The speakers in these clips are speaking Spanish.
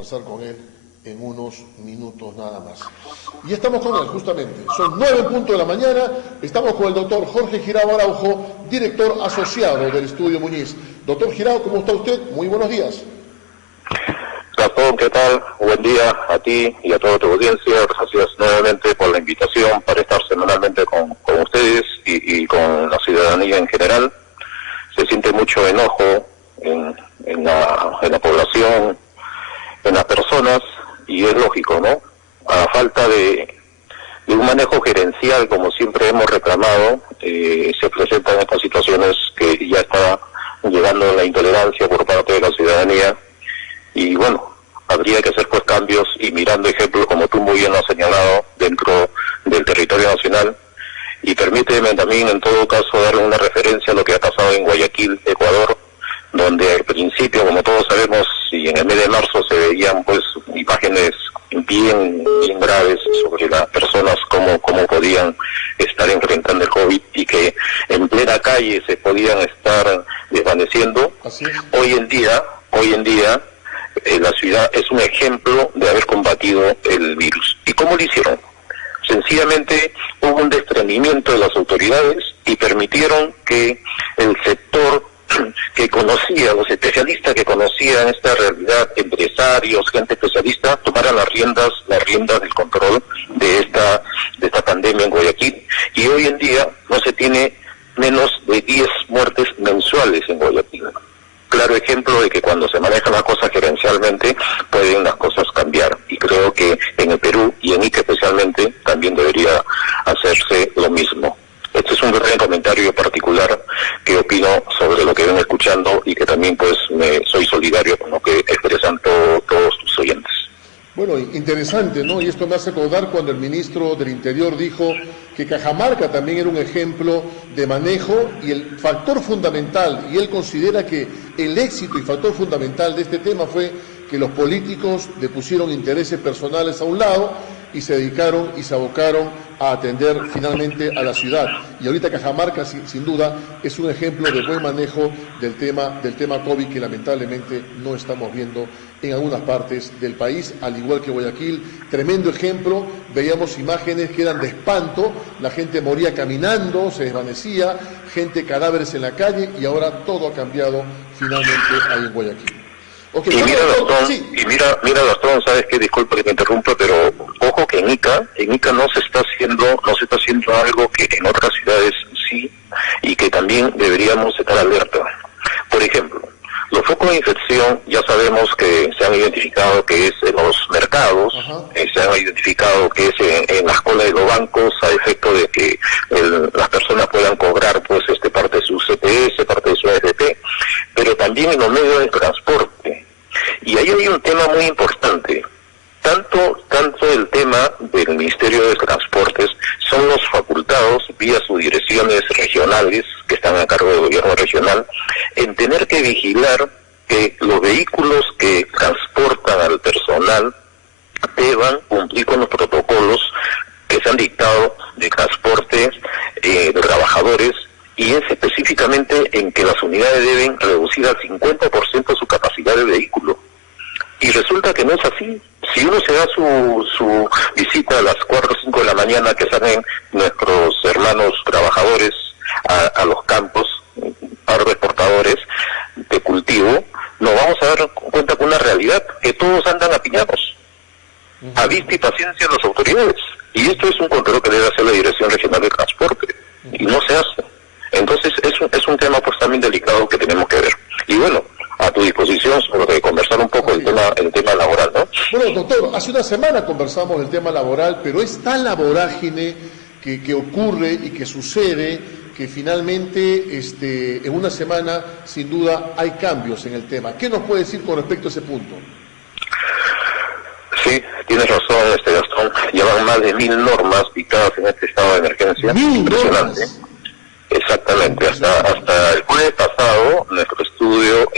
conversar con él en unos minutos nada más. Y estamos con él, justamente. Son 9:00 a.m. Estamos con el doctor Jorge Girao Araujo, director asociado del Estudio Muñiz. Doctor Girao, ¿cómo está usted? Muy buenos días. Gastón, ¿qué tal? Buen día a ti y a toda tu audiencia. Gracias nuevamente por la invitación para estar semanalmente con ustedes y con la ciudadanía en general. Se siente mucho enojo en la población, en las personas, y es lógico, ¿no? A falta de un manejo gerencial, como siempre hemos reclamado, se presentan estas situaciones que ya está llegando la intolerancia por parte de la ciudadanía. Y bueno, habría que hacer pues cambios y mirando ejemplos, como tú muy bien lo has señalado, dentro del territorio nacional. Y permíteme también, en todo caso, darle una referencia a lo que ha pasado en Guayaquil, Ecuador, donde al principio, como todos sabemos, y en el mes de marzo se veían pues imágenes bien graves sobre las personas, cómo podían estar enfrentando el COVID y que en plena calle se podían estar desvaneciendo. Hoy en día, la ciudad es un ejemplo de haber combatido el virus. ¿Y cómo lo hicieron? Sencillamente hubo un desprendimiento de las autoridades y permitieron que el sector que conocía, los especialistas que conocían esta realidad, empresarios, gente especialista, tomaran las riendas del control de esta pandemia en Guayaquil. Y hoy en día no se tiene menos de 10 muertes mensuales en Guayaquil. Claro ejemplo de que cuando se manejan las cosas gerencialmente pueden las cosas cambiar, y creo que en el Perú y en Ica especialmente también debería hacerse lo mismo. Este es un breve comentario particular que opino sobre lo que ven escuchando y que también pues soy solidario con lo que expresan todos tus oyentes. Bueno, interesante, ¿no? Y esto me hace acordar cuando el ministro del Interior dijo que Cajamarca también era un ejemplo de manejo, y el factor fundamental, y él considera que el éxito y factor fundamental de este tema fue que los políticos le pusieron intereses personales a un lado y se dedicaron y se abocaron a atender finalmente a la ciudad. Y ahorita Cajamarca, sin duda, es un ejemplo de buen manejo del tema COVID, que lamentablemente no estamos viendo en algunas partes del país, al igual que Guayaquil. Tremendo ejemplo, veíamos imágenes que eran de espanto, la gente moría caminando, se desvanecía, cadáveres en la calle, y ahora todo ha cambiado finalmente ahí en Guayaquil. Okay, y mira Gastón, sabes que, disculpa que te interrumpa, pero ojo que en Ica no se está haciendo algo que en otras ciudades sí, y que también deberíamos estar alerta. Por ejemplo, los focos de infección ya sabemos que se han identificado que es en los mercados, se han identificado que es en las colas de los bancos, a efecto de que las personas puedan cobrar pues parte de su CPS, parte de su AFP, pero también en los medios de transporte. Y ahí hay un tema muy importante. Tanto el tema del Ministerio de Transportes son los facultados, vía sus direcciones regionales, que están a cargo del gobierno regional, en tener que vigilar que los vehículos que transportan al personal deban cumplir con los protocolos que se han dictado de transporte de trabajadores, y es específicamente en que las unidades deben reducir al 50% su capacidad de vehículo. Y resulta que no es así. Si uno se da su visita a las 4 o 5 de la mañana, que salen nuestros hermanos trabajadores a los campos, árboles portadores de cultivo, nos vamos a dar cuenta con una realidad, que todos andan apiñados, a vista y paciencia de las autoridades. Y esto es un control que debe hacer la Dirección Regional de Transporte, y no se hace. Entonces es un tema pues también delicado que tenemos que ver. Y bueno, a tu disposición sobre conversar un poco el tema laboral, ¿no? Bueno, doctor, hace una semana conversamos del tema laboral, pero es tal la vorágine que ocurre y que sucede, que finalmente en una semana sin duda hay cambios en el tema. ¿Qué nos puede decir con respecto a ese punto? Sí, tienes razón, Gastón. Llevan más de 1000 normas dictadas en este estado de emergencia. Impresionante. Exactamente, hasta el jueves pasado nuestro estudio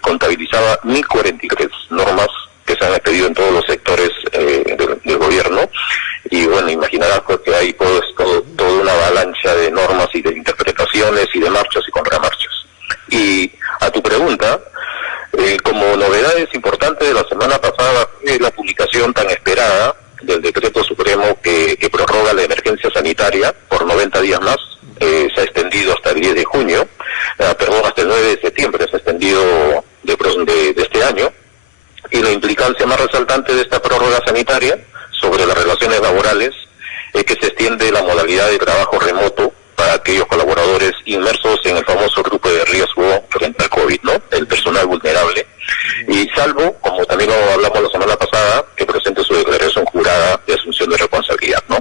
contabilizaba 1043 normas que se han expedido en todos los sectores del gobierno, y bueno, imaginarás pues que hay toda una avalancha de normas y de interpretaciones y de marchas y contramarchas. Y a tu pregunta, como novedades importantes de la semana semana pasada fue la publicación tan esperada del decreto supremo que prorroga la emergencia sanitaria por 90 días más. Se ha extendido hasta el 10 de junio, hasta el 9 de septiembre se ha extendido de este año. Y la implicancia más resaltante de esta prórroga sanitaria sobre las relaciones laborales es que se extiende la modalidad de trabajo remoto para aquellos colaboradores inmersos en el famoso grupo de riesgo frente al COVID, ¿no? El personal vulnerable. Y salvo, como también lo hablamos la semana pasada, que presente su declaración jurada de asunción de responsabilidad, ¿no?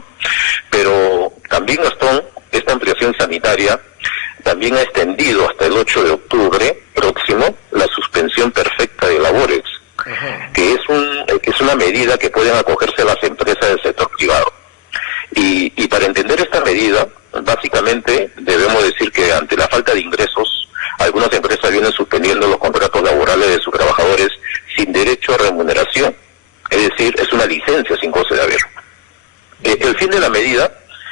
Pero también, Gastón, esta ampliación sanitaria también ha extendido hasta el 8 de octubre próximo la suspensión perfecta de labores, que es una medida que pueden acogerse las empresas del sector privado. Y para entender esta medida, básicamente debemos decir que ante la falta de ingresos, algunas empresas vienen suspendiendo los contratos laborales de sus trabajadores sin derecho a remuneración. Es decir, es una licencia sin goce de haber. El fin de la medida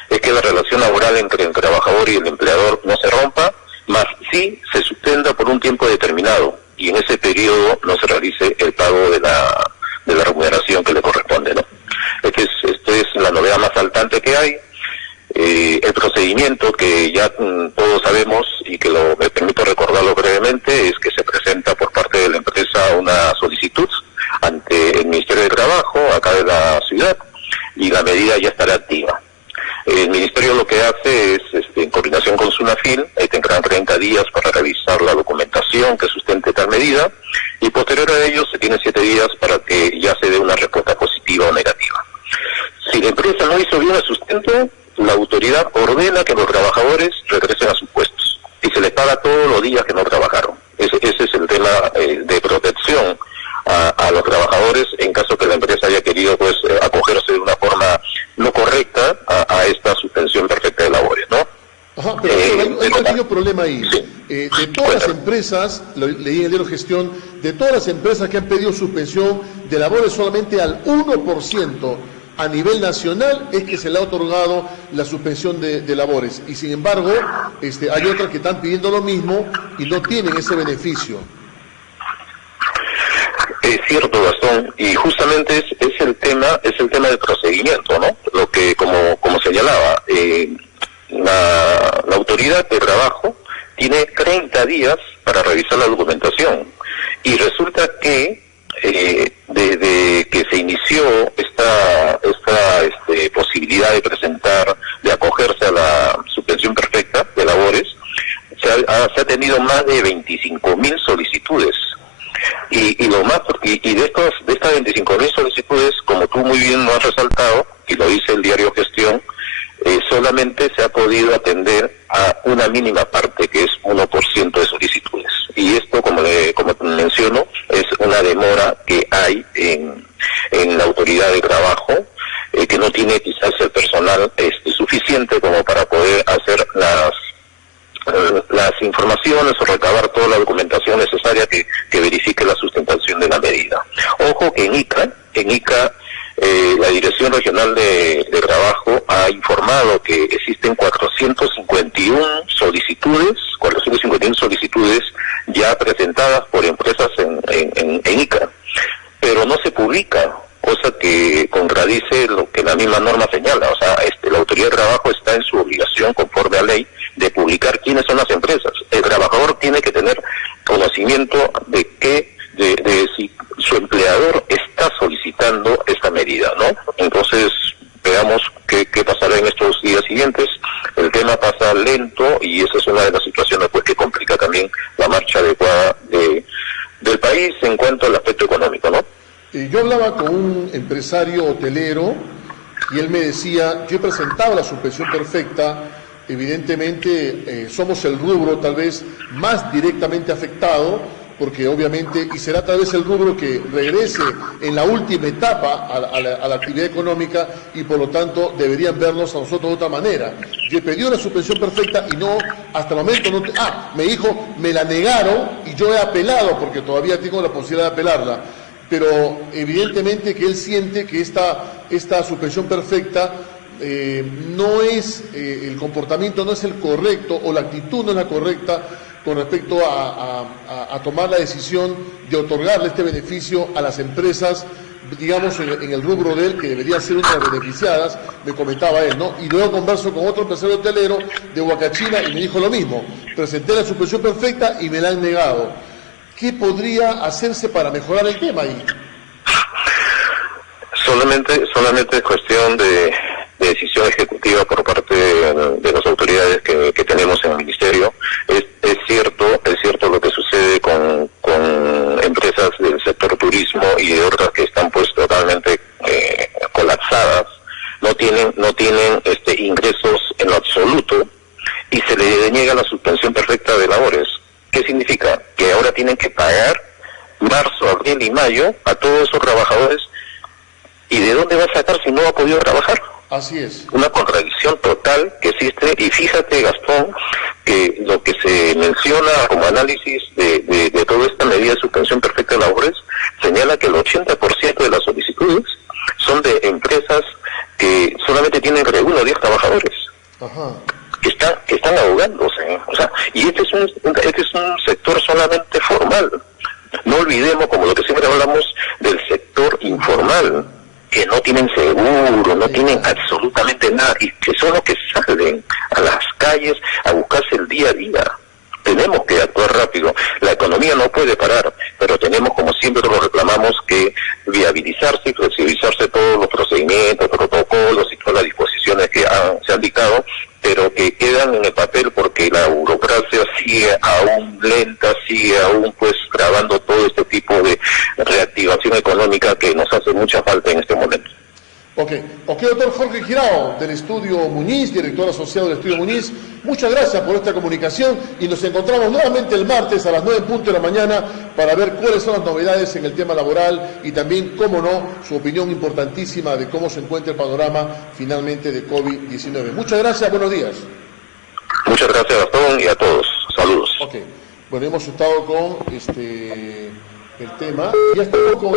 es que la relación laboral entre el trabajador y el empleador no se rompa, más sí se suspenda por un tiempo determinado y en ese periodo no se realice el pago de la remuneración que le corresponde, ¿no? Esta es la novedad más saltante que hay. El procedimiento que ya todos sabemos y que me permito recordarlo brevemente es que se presenta por parte de la empresa una solicitud ante el Ministerio de Trabajo acá de la ciudad y la medida ya estará activa. El Ministerio lo que hace es, en coordinación con SUNAFIL, tendrán 30 días para revisar la documentación que sustente tal medida y posterior a ello se tiene 7 días para que ya se dé una respuesta positiva o negativa. Si la empresa no hizo bien el sustento, la autoridad ordena que los trabajadores regresen a sus puestos y se les paga todos los días que no trabajaron. Ese es el tema de protección a los trabajadores en caso que la empresa haya querido acogerse de una forma no correcta a esta suspensión perfecta de labores, ¿no? Ajá, pero hay un pequeño problema ahí. Sí. De todas las empresas, leí en el diario Gestión, de todas las empresas que han pedido suspensión de labores, solamente al 1% a nivel nacional es que se le ha otorgado la suspensión de labores. Y sin embargo, hay otras que están pidiendo lo mismo y no tienen ese beneficio. Es cierto, Gastón, y justamente es el tema del procedimiento, ¿no? Lo que, como señalaba, la autoridad de trabajo tiene 30 días para revisar la documentación y resulta que desde que se inició esta posibilidad de acogerse a la suspensión perfecta de labores, se ha tenido más de 25.000 solicitudes. Y de estas 25.000 solicitudes, como tú muy bien lo has resaltado, y lo dice el diario Gestión, solamente se ha podido atender a una mínima parte, que es 1% de solicitudes. Y esto, como menciono, es una demora que hay en la autoridad de trabajo, que no tiene quizás el personal suficiente como para poder hacer las informaciones o recabar toda la documentación necesaria que verifique la sustentación de la medida. Ojo que en ICA la Dirección Regional de Trabajo ha informado que existen 451 solicitudes ya presentadas por empresas en ICA, pero no se publica, cosa que contradice lo que la misma norma señala. O sea, la Autoridad de Trabajo está en su obligación, conforme a ley, de publicar quiénes son las empresas. El trabajador tiene que tener conocimiento de si su empleador está solicitando esta medida, ¿no? Entonces, veamos qué pasará en estos días siguientes. El tema pasa lento y esa es una de las situaciones que complica también la marcha adecuada del país en cuanto al aspecto económico, ¿no? Yo hablaba con un empresario hotelero y él me decía, yo he presentado la suspensión perfecta, evidentemente somos el rubro tal vez más directamente afectado, porque obviamente, y será tal vez el rubro que regrese en la última etapa a la actividad económica y por lo tanto deberían vernos a nosotros de otra manera. Yo he pedido la suspensión perfecta y no, hasta el momento no, me dijo, me la negaron y yo he apelado porque todavía tengo la posibilidad de apelarla. Pero evidentemente que él siente que esta suspensión perfecta no es, el comportamiento no es el correcto o la actitud no es la correcta, con respecto a tomar la decisión de otorgarle este beneficio a las empresas, digamos, en el rubro de él, que debería ser una de las beneficiadas, me comentaba él, ¿no? Y luego converso con otro empresario hotelero de Huacachina y me dijo lo mismo. Presenté la suspensión perfecta y me la han negado. ¿Qué podría hacerse para mejorar el tema ahí? Solamente es cuestión de decisión ejecutiva por parte de las autoridades que tenemos en el Ministerio. Es cierto lo que sucede con empresas del sector turismo y de otras que están pues totalmente colapsadas, no tienen ingresos en lo absoluto y se le deniega la suspensión perfecta de labores. ¿Qué significa? Que ahora tienen que pagar marzo, abril y mayo a todos esos trabajadores. ¿Y de dónde va a sacar si no ha podido trabajar? Así es. Una contradicción total que existe, y fíjate, Gastón, que lo que se menciona como análisis de toda esta medida de suspensión perfecta de labores señala que el 80% de las solicitudes son de empresas que solamente tienen entre 1 o 10 trabajadores. Ajá. Que están ahogándose, o sea, y este es un sector solamente formal. No olvidemos, como lo que siempre hablamos, del sector informal, que no tienen seguro, no tienen absolutamente nada, y que son los que salen a las calles a buscarse el día a día. Tenemos que actuar rápido. La economía no puede parar, pero tenemos, como siempre lo reclamamos, que viabilizarse y flexibilizarse todos los procedimientos, protocolos y todas las disposiciones que se han dictado, pero que quedan en el papel porque la burocracia sigue aún lenta, sigue aún pues grabando todo este tipo de reactivación económica que nos hace mucha falta en este momento. Ok, doctor Jorge Girao, del Estudio Muñiz, director asociado del Estudio Muñiz, muchas gracias por esta comunicación y nos encontramos nuevamente el martes a las 9:00 a.m. para ver cuáles son las novedades en el tema laboral y también, cómo no, su opinión importantísima de cómo se encuentra el panorama finalmente de COVID-19. Muchas gracias, buenos días. Muchas gracias, Gastón, y a todos. Saludos. Ok, bueno, hemos estado con el tema, ya estamos con